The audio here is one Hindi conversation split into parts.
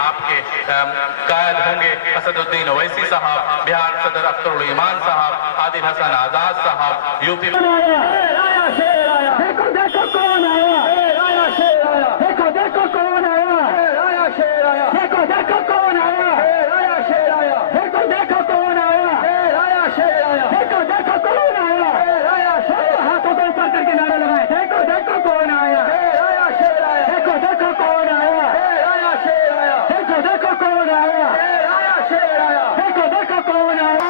आपके कायद होंगे असदुद्दीन ओवैसी साहब, बिहार सदर अख्तरुल ईमान साहब, आदिल हसन आजाद साहब, यूपी देखो देखो कौन आया, देखो देखो कौन आया, देखो देखो कौन आया, देखो देखो कौन आया, देखो देखो कौन आया, हाथों को ऊपर करके नारा लगाए, देखो देखो कौन आया, देखो देखो कौन आया, देखो देखो कौन आया, देखो देखो कौन आया।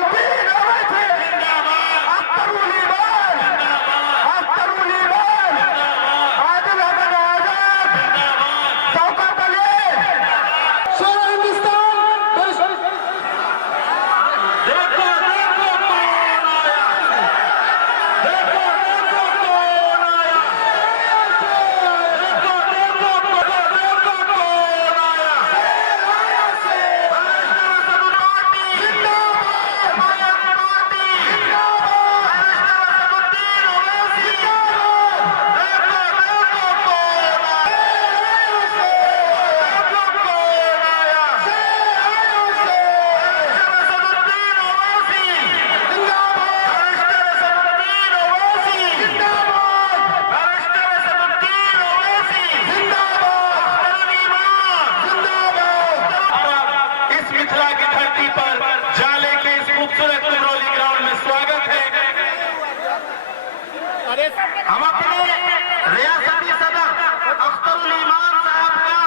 हम अपने रियासती सदर अख्तरुल ईमान साहब का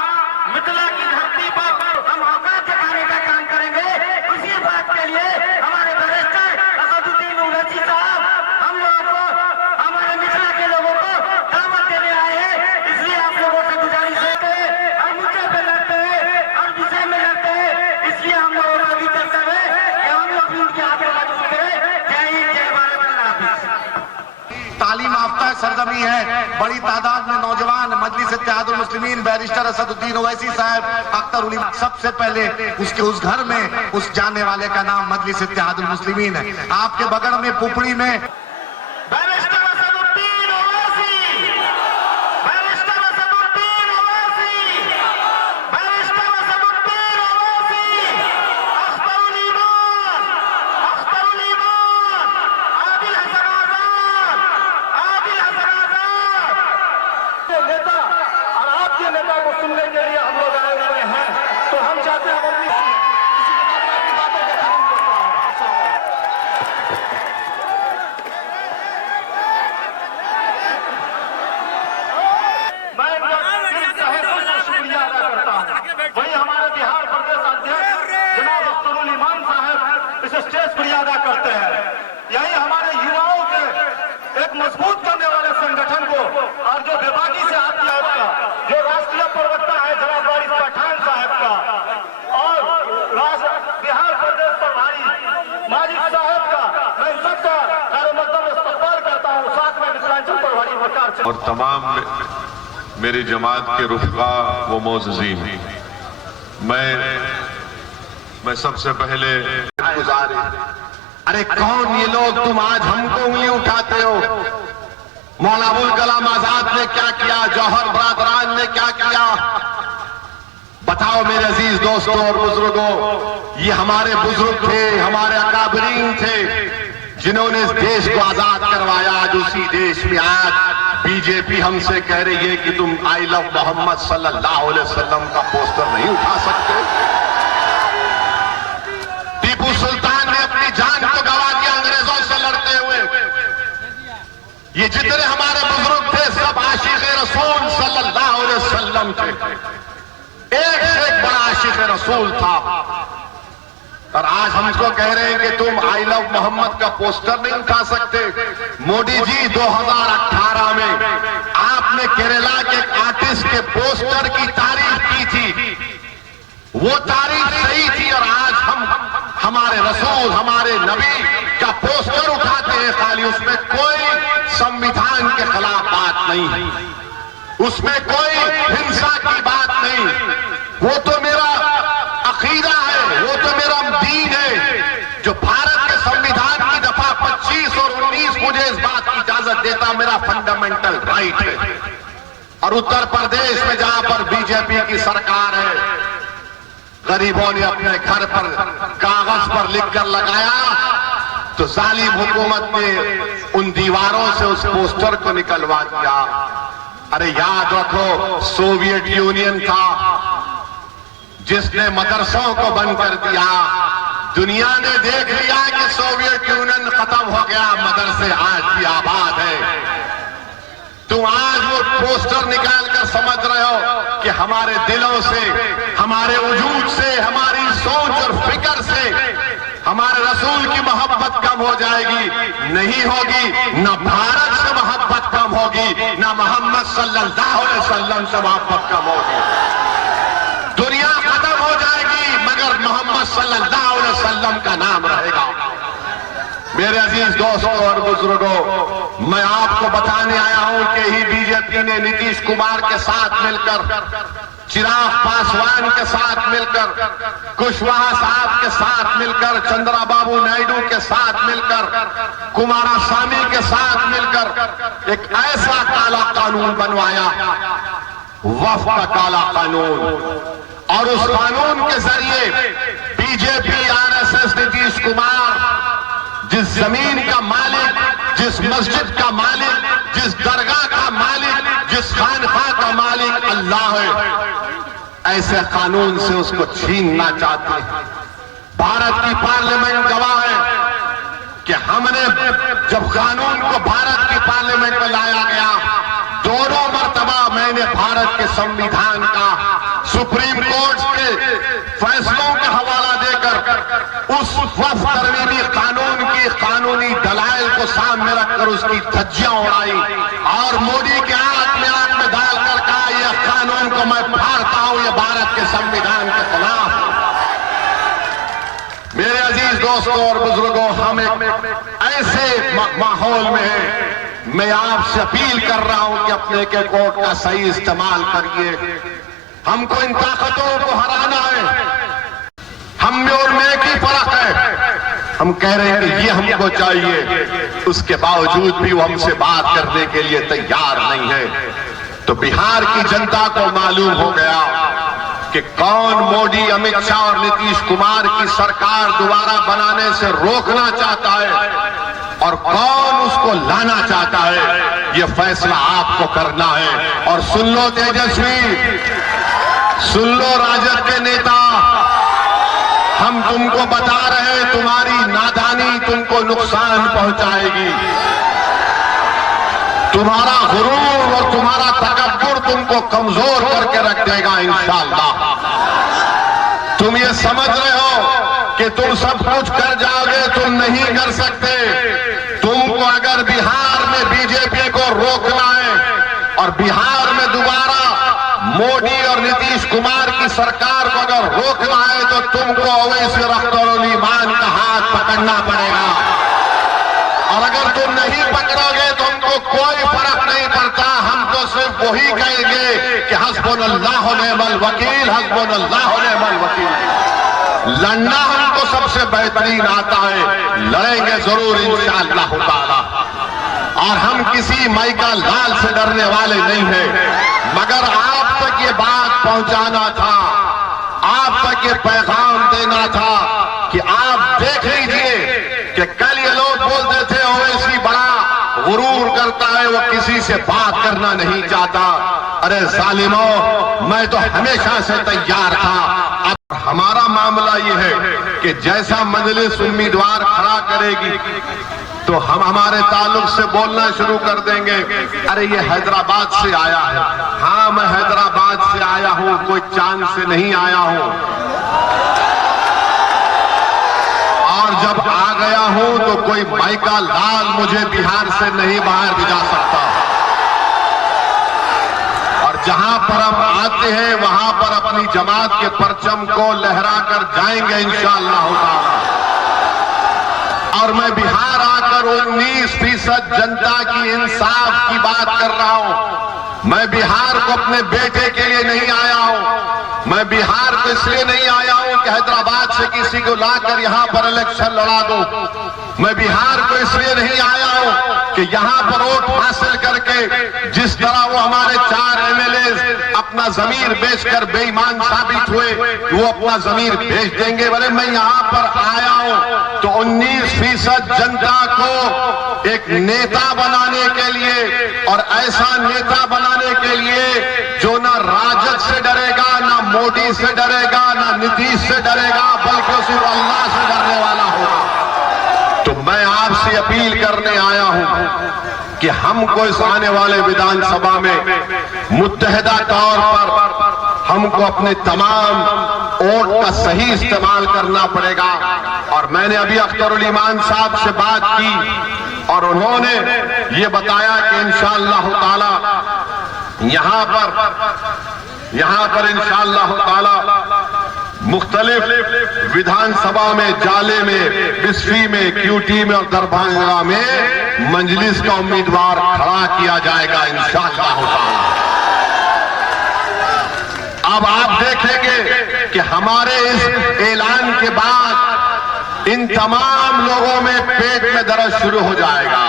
मिथिला की धरती पर हम औकात दिखाने का काम करेंगे। उसी बात के लिए हमारे बैरिस्टर असदुद्दीन ओवैसी साहब हम लोगों को, हमारे मिथिला के लोगों को दावत देने आए हैं। इसलिए आप लोगों से गुजारिश है, हम मुद्दे पे लड़ते हैं और विषय में लड़ते हैं, इसलिए हम लोगों को भी करते हुए कि हम लोग भी उनके आगे मजबूत करें। जय हिंद, जय भारत, अल्लाह हाफिज। तालीम याफ्ता सरजमी है, बड़ी तादाद में नौजवान मजलिस इत्तेहादुल मुस्लिमीन बैरिस्टर असदुद्दीन ओवैसी साहब अख्तरुल ईमान, सबसे पहले उसके उस घर में उस जाने वाले का नाम मजलिस इत्तेहादुल मुस्लिमीन है। आपके बगल में पुपड़ी में barrister Asaduddin Owaisi, barrister Asaduddin Owaisi, barrister Asaduddin Owaisi, Akhtarul Iman, Akhtarul Iman, Adil Hasan Azad, Adil Hasan Azad नेता। और आपके नेता को सुनने के लिए हम लोग आए हुए हैं, तो हम चाहते हैं अपनी बातों को खत्म करते हैं। मैं शुक्रिया अदा करता हूँ। वही हमारे बिहार प्रदेश अध्यक्ष जनाब अख्तरुल ईमान साहब इस स्टेज पर अदा करते हैं। यही हमारे युवाओं के एक मजबूत करने वाले संगठन को, और जो बेबाकी से हाथ दिया उसका, जो राष्ट्रीय प्रवक्ता है जनाब वारिस पठान साहब का, और बिहार प्रदेश प्रभारी माजिद साहब का, मैं सबका खैर मकदम इस्तकबाल करता हूँ। साथ में मिथिलांचल प्रभारी वकार और तमाम मेरी जमात के रुफका व मोअज़्ज़ीन, मैं सबसे पहले गुजारे, अरे कौन ये लोग, तुम आज हमको उंगली उठाते हो? मौलाना अबुल कलाम आजाद ने क्या किया, जौहर बरादरान ने क्या किया? बताओ मेरे अजीज दोस्तों और बुजुर्गों, ये हमारे बुजुर्ग थे, हमारे अकाबरीन थे, जिन्होंने इस देश को आजाद करवाया। आज उसी देश में आज बीजेपी हमसे कह रही है कि तुम आई लव मोहम्मद सल्लल्लाहु अलैहि वसल्लम का पोस्टर नहीं उठा सकते। टीपू सुल्तान ने अपनी जान को गंवा दिया अंग्रेजों से लड़ते हुए। ये जितने हमारे बुजुर्ग थे सब आशिक रसूल सल्लल्लाहु अलैहि वसल्लम थे। एक से एक बड़ा आशिक रसूल था, और आज हमको कह रहे हैं कि तुम आई लव मोहम्मद का पोस्टर नहीं उठा सकते। मोदी जी 2018 में आपने केरला के एक आर्टिस्ट के पोस्टर की तारीफ की थी, वो तारीफ सही थी, और आज हम हमारे रसूल, हमारे नबी का पोस्टर उठाते हैं। खाली उसमें कोई संविधान के खिलाफ बात नहीं, उसमें कोई हिंसा की बात नहीं। वो तो मेरा अकीदा है, वो तो मेरा दीन है। जो भारत के संविधान की दफा 25 और 19 मुझे इस बात की इजाजत देता, मेरा फंडामेंटल राइट है। और उत्तर प्रदेश में जहां पर बीजेपी की सरकार है, गरीबों ने अपने घर पर कागज पर लिखकर लगाया तो जालिम हुकूमत ने उन दीवारों से उस पोस्टर को निकलवा दिया। अरे याद रखो, सोवियत यूनियन था जिसने मदरसों को बंद कर दिया। दुनिया ने देख लिया कि सोवियत यूनियन खत्म हो गया, मदरसे आज भी आबाद है। तुम आज वो पोस्टर निकाल कर समझ रहे हो कि हमारे दिलों से, हमारे वजूद से, हमारी सोच और फिक्र से हमारे रसूल की मोहब्बत कम हो जाएगी। नहीं होगी। न भारत से मोहब्बत कम होगी, न मोहम्मद सल्लल्लाहु अलैहि वसल्लम से मोहब्बत कम होगी। दुनिया खत्म हो जाएगी मगर मोहम्मद सल्लल्लाहु अलैहि वसल्लम का नाम रहेगा। मेरे अजीज दोस्तों और बुजुर्गों, मैं आपको बताने आया हूं कि ही बीजेपी ने नीतीश कुमार के साथ मिलकर, चिराग पासवान के साथ मिलकर, कुशवाहा साहब के साथ मिलकर, चंद्रबाबू नायडू के साथ मिलकर, कुमारस्वामी के साथ मिलकर एक ऐसा काला कानून बनवाया, वक्फ का काला कानून। और उस कानून के जरिए बीजेपी, आरएसएस, नीतीश कुमार जिस जमीन का मालिक, जिस मस्जिद का मालिक, जिस दरगाह का मालिक, जिस खानखा का मालिक अल्लाह है, ऐसे कानून से उसको छीनना चाहते हैं। भारत की पार्लियामेंट गवाह है कि हमने जब कानून को भारत की पार्लियामेंट में लाया गया, दोनों मर्तबा मैंने भारत के संविधान का, सुप्रीम कोर्ट के फैसलों का हवाला देकर उस वक्फ तरमीमी कानून की कानूनी दलाइल को सामने रखकर उसकी धज्जियां उड़ाई और मोदी के आंख में डालकर कहा, यह कानून को मैं फाड़ता हूं, यह भारत के संविधान के खिलाफ। मेरे अजीज दोस्तों और बुजुर्गों, हम एक ऐसे माहौल में हैं, मैं आपसे अपील कर रहा हूं कि अपने के कोर्ट का सही इस्तेमाल करिए। हमको इन ताकतों को हराना है। हम में और में की फर्क है। हम कह रहे हैं कि ये हमको चाहिए, उसके बावजूद भी वो हमसे बात करने के लिए तैयार नहीं है। तो बिहार की जनता को मालूम हो गया कि कौन मोदी, अमित शाह और नीतीश कुमार की सरकार दोबारा बनाने से रोकना चाहता है और कौन उसको लाना चाहता है। ये फैसला आपको करना है। और सुन लो तेजस्वी, सुन लो राजद के नेता, हम तुमको बता रहे हैं, तुम्हारी नादानी तुमको नुकसान पहुंचाएगी। तुम्हारा गुरूर और तुम्हारा तकब्बुर तुमको कमजोर करके रख देगा इंशाअल्लाह। तुम ये समझ रहे हो कि तुम सब कुछ कर जाओगे, तुम नहीं कर सकते। तुमको अगर बिहार में बीजेपी को रोकना है और बिहार में दोबारा मोदी और नीतीश कुमार की सरकार को अगर रोकना है तो तुमको अवैसी रख्तुल ईमान का हाथ पकड़ना पड़ेगा। और अगर तुम नहीं पकड़ोगे तो हमको कोई फर्क नहीं पड़ता। हम तो सिर्फ वही कहेंगे कि हस्बुनल्लाह व निअमल वकील, हस्बुनल्लाह व निअमल वकील। लड़ना हमको सबसे बेहतरीन आता है, लड़ेंगे जरूर इंशाअल्लाह ताला। और हम किसी माइका लाल से डरने वाले नहीं हैं, मगर आप तक ये बात पहुंचाना था, आप तक ये पैगाम देना था कि आप देख लीजिए कि कल ये लोग बोलते थे ओवैसी बड़ा गुरूर करता है, वो किसी से बात करना नहीं चाहता। अरे जालिमों, मैं तो हमेशा से तैयार था। अब हमारा मामला ये है कि जैसा मजलिस उम्मीदवार खड़ा करेगी तो हम हमारे ताल्लुक से बोलना शुरू कर देंगे। अरे ये हैदराबाद से आया है। हाँ, मैं हैदराबाद से आया हूं, कोई चांद से नहीं आया हूं। और जब आ गया हूं तो कोई माइका लाल मुझे बिहार से नहीं बाहर भिजा सकता। और जहां पर हम आते हैं वहां पर अपनी जमात के परचम को लहरा कर जाएंगे इंशाअल्लाह ताला। और मैं बिहार आकर 19% जनता की इंसाफ की बात कर रहा हूं। मैं बिहार को अपने बेटे के लिए नहीं आया हूं। मैं बिहार को इसलिए नहीं आया हूं कि हैदराबाद से किसी को लाकर यहां पर इलेक्शन लड़ा दूं। मैं बिहार को इसलिए नहीं आया हूं कि यहां पर वोट हासिल करके जिस तरह वो हमारे 4 MLA अपना जमीर बेचकर बेईमान साबित हुए, वो अपना जमीर बेच देंगे। बोले मैं यहाँ पर आया हूँ तो 19% जनता को एक नेता बनाने के लिए, और ऐसा नेता बनाने के लिए जो ना राजद से डरेगा, ना मोदी से डरेगा, ना नीतीश से डरेगा, बल्कि सिर्फ अल्लाह से डरने वाला होगा। तो मैं आपसे अपील करने आया हूं कि हमको इस आने वाले विधानसभा में मुत्तहिदा तौर पर हमको अपने तमाम वोट का सही इस्तेमाल करना पड़ेगा। और मैंने अभी अख्तरुल ईमान साहब से बात की और उन्होंने ये बताया कि इंशाअल्लाह ताला यहाँ पर इंशाअल्लाह ताला मुख्तलिफ विधानसभा में, जाले में, बिस्फी में, क्यूटी में और दरभंगा में मंजलिस का उम्मीदवार खड़ा किया जाएगा इंशाअल्लाह ताला। अब आप देखेंगे कि हमारे इस ऐलान के बाद इन तमाम लोगों में पेट में दर्द शुरू हो जाएगा।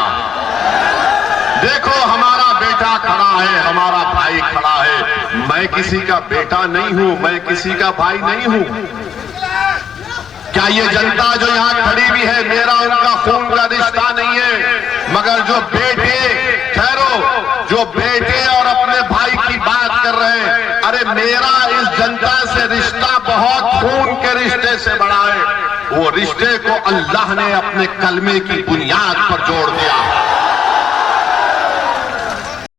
देखो हमारा बेटा खड़ा है, हमारा भाई खड़ा है। मैं किसी का बेटा नहीं हूं, मैं किसी का भाई नहीं हूं। क्या ये जनता जो यहां खड़ी भी है, मेरा उनका खून का रिश्ता नहीं है, मगर जो बेटे, ठहरो, जो बेटे और अपने भाई की बात कर रहे हैं, अरे मेरा इस जनता से रिश्ता बहुत खून के रिश्ते से बड़ा है। वो रिश्ते को अल्लाह ने अपने कलमे की बुनियाद पर जोड़ दिया।